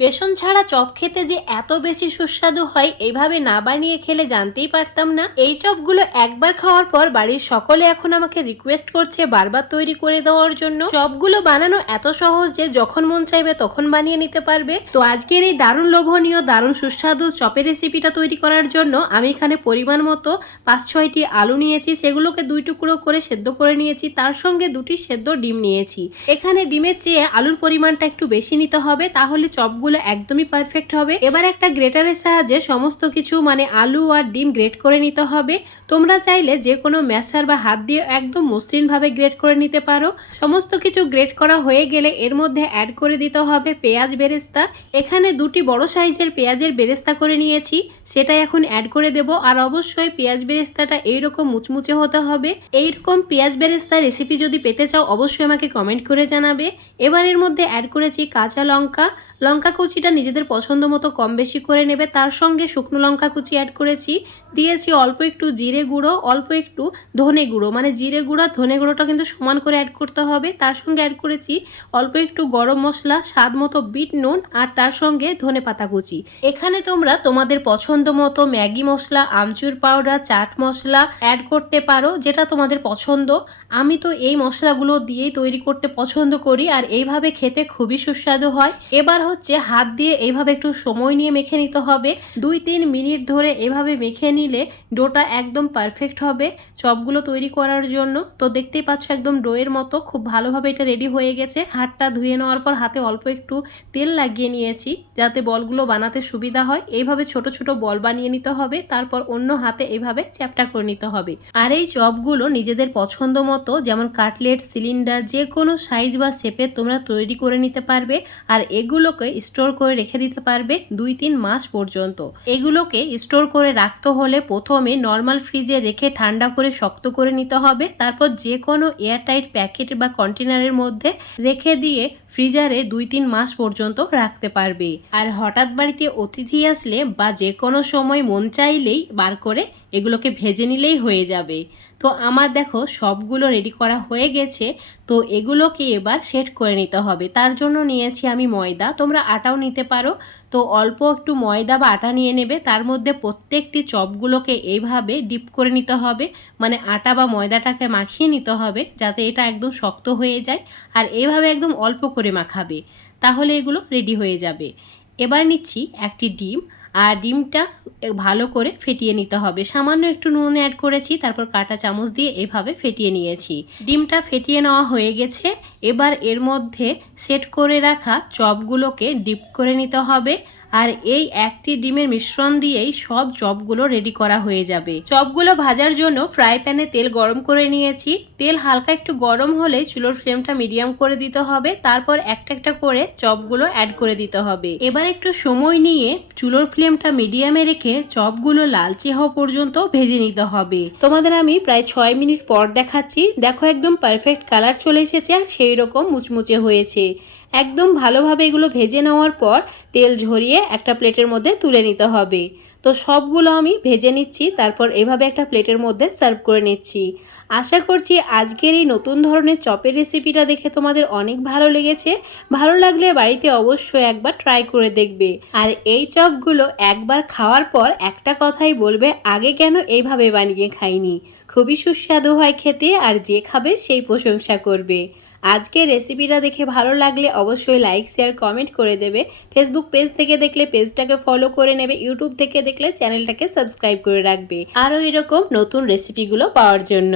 বেসন ছাড়া চপ খেতে যে এত বেশি সুস্বাদু হয় এইভাবে না বানিয়ে খেলে জানতেই পারতাম না। এই চপগুলো একবার খাওয়ার পর বাড়ির সকলে এখন আমাকে রিকোয়েস্ট করছে বারবার তৈরি করে দেওয়ার জন্য। চপগুলো বানানো এত সহজ যে যখন মন চাইবে তখন বানিয়ে নিতে পারবে। তো আজকের এই দারুণ লোভনীয়, দারুণ সুস্বাদু চপের রেসিপিটা তৈরি করার জন্য আমি এখানে পরিমাণ মতো পাঁচ ছয়টি আলু নিয়েছি, সেগুলোকে দুই টুকরো করে সেদ্ধ করে নিয়েছি, তার সঙ্গে দুটি সেদ্ধ ডিম নিয়েছি। এখানে ডিমের চেয়ে আলুর পরিমাণটা একটু বেশি নিতে হবে, তাহলে চপগুলো একদমই পারফেক্ট হবে। এবার একটা গ্রেটারের সাহায্যে সমস্ত কিছু মানে আলু আর ডিম গ্রেট করে নিতে হবে। তোমরা চাইলে যে কোনো ম্যাশার বা হাত দিয়ে একদম মসৃণভাবে গ্রেট করে নিতে পারো। সমস্ত কিছু গ্রেট করা হয়ে গেলে এর মধ্যে অ্যাড করে দিতে হবে পেঁয়াজ বেরেস্তা। এখানে দুটি বড় সাইজের পেঁয়াজের বেরেস্তা করে নিয়েছি। সেটা এখন অ্যাড করে দেব। আর অবশ্যই পেঁয়াজ বেরেস্তাটা এইরকম মুচমুচে হতে হবে। এইরকম পেঁয়াজ বেরেস্তা রেসিপি যদি পেতে চাও, অবশ্যই আমাকে কমেন্ট করে জানাবে। এবার এর মধ্যে অ্যাড করেছি কাঁচা লঙ্কা। লঙ্কা কুচিটা নিজেদের পছন্দ মতো কম বেশি করে নেবে। তার সঙ্গে শুকনো লঙ্কা কুচি অ্যাড করেছি। দিয়েছি অল্প একটু জিরে গুঁড়ো, অল্প একটু ধনে গুঁড়ো। মানে জিরে গুঁড়ো আর ধনে গুঁড়োটা কিন্তু সমান করে অ্যাড করতে হবে। তার সঙ্গে অ্যাড করেছি অল্প একটু গরম মশলা, স্বাদ মতো বিট নুন আর তার সঙ্গে ধনে পাতা কুচি। এখানে তোমরা তোমাদের পছন্দ মতো Maggi masala, amchur powder chaat masala add করতে পারো, যেটা তোমাদের পছন্দ। আমি তো এই মশলাগুলো দিয়েই তৈরি করতে পছন্দ করি আর এইভাবে খেতে খুবই সুস্বাদু হয়। এবার হচ্ছে হাত দিয়ে এইভাবে একটু সময় নিয়ে মেখে নিতে হবে। দুই তিন মিনিট ধরে এভাবে মেখে নিলে ডোটা একদম পারফেক্ট হবে চপগুলো তৈরি করার জন্য। তো দেখতেই পাচ্ছ একদম ডোয়ের মতো খুব ভালোভাবে এটা রেডি হয়ে গেছে। হাতটা ধুয়ে নেওয়ার পর হাতে অল্প একটু তেল লাগিয়ে নিয়েছি যাতে বলগুলো বানাতে সুবিধা হয়। এইভাবে ছোট ছোট বল বানিয়ে নিতে হবে, তারপর অন্য হাতে এইভাবে চ্যাপটা করে নিতে হবে। আর এই চপগুলো নিজেদের পছন্দ মতো, যেমন কাটলেট, সিলিন্ডার যে কোনো সাইজ বা শেপের তোমরা তৈরি করে নিতে পারবে। আর এগুলোকে স্টোর করে রেখে দিতে পারবে দুই তিন মাস পর্যন্ত। এগুলোকে স্টোর করে রাখতে হলে প্রথমে নর্মাল ফ্রিজে রেখে ঠান্ডা করে শক্ত করে নিতে হবে। তারপর যে কোনো এয়ারটাইট প্যাকেট বা কন্টেনারের মধ্যে রেখে দিয়ে ফ্রিজারে দুই তিন মাস পর্যন্ত রাখতে পারবে। আর হঠাৎ বাড়িতে অতিথি আসলে বা যে কোনো সময় মন চাইলেই বার করে এগুলোকে ভেজে নিলেই হয়ে যাবে। তো আমার দেখো সবগুলো রেডি করা হয়ে গেছে। তো এগুলোকে এবার সেট করে নিতে হবে। তার জন্য নিয়েছি আমি ময়দা। তোমরা আটাও নিতে পারো। তো অল্প একটু ময়দা বা আটা নিয়ে নেবে। তার মধ্যে প্রত্যেকটি চপগুলোকে এইভাবে ডিপ করে নিতে হবে। মানে আটা বা ময়দাটাকে মাখিয়ে নিতে হবে যাতে এটা একদম শক্ত হয়ে যায়। আর এইভাবে একদম অল্প করে মাখাবে। তাহলে এগুলো রেডি হয়ে যাবে। এবার নিচ্ছি একটি ডিম। আর ডিমটা ভালো করে ফেটিয়ে নিতে হবে। সামান্য একটু নুন অ্যাড করেছি, তারপর কাটা চামচ দিয়ে এভাবে ফেটিয়ে নিয়েছি। ডিমটা ফেটিয়ে নেওয়া হয়ে গেছে। এবার এর মধ্যে সেট করে রাখা চপগুলোকে ডিপ করে নিতে হবে। আর এই একটি ডিমের মিশ্রণ দিয়েই সব চপগুলো রেডি করা হয়ে যাবে। চপগুলো ভাজার জন্য ফ্রাই প্যানে তেল গরম করে নিয়েছি। তেল হালকা একটু গরম হলে চুলোর ফ্লেমটা মিডিয়াম করে দিতে হবে। তারপর একটা একটা করে চপগুলো অ্যাড করে দিতে হবে। এবার একটু সময় নিয়ে চুলোর ফ্লেমটা মিডিয়ামে রেখে চপগুলো লালচে হওয়া পর্যন্ত ভেজে নিতে হবে। তোমাদের আমি প্রায় ছয় মিনিট পর দেখাচ্ছি। দেখো একদম পারফেক্ট কালার চলে এসেছে আর সেই রকম মুচমুচে হয়েছে। একদম ভালোভাবে এগুলো ভেজে নেওয়ার পর তেল ঝরিয়ে একটা প্লেটের মধ্যে তুলে নিতে হবে। তো সবগুলো আমি ভেজে নিচ্ছি, তারপর এভাবে একটা প্লেটের মধ্যে সার্ভ করে নিচ্ছি। আশা করছি আজকের এই নতুন ধরনের চপের রেসিপিটা দেখে তোমাদের অনেক ভালো লেগেছে। ভালো লাগলে বাড়িতে অবশ্যই একবার ট্রাই করে দেখবে। আর এই চপগুলো একবার খাওয়ার পর একটা কথাই বলবে, আগে কেন এইভাবে বানিয়ে খাইনি? খুবই সুস্বাদু হয় খেতে, আর যে খাবে সেই প্রশংসা করবে। আজকের রেসিপিটা দেখে ভালো লাগলে অবশ্যই লাইক শেয়ার কমেন্ট করে দেবে। ফেসবুক পেজ থেকে দেখলে পেজটাকে ফলো করে নেবে। ইউটিউব থেকে দেখলে চ্যানেলটাকে সাবস্ক্রাইব করে রাখবে। আরও এরকম নতুন রেসিপিগুলো পাওয়ার জন্য।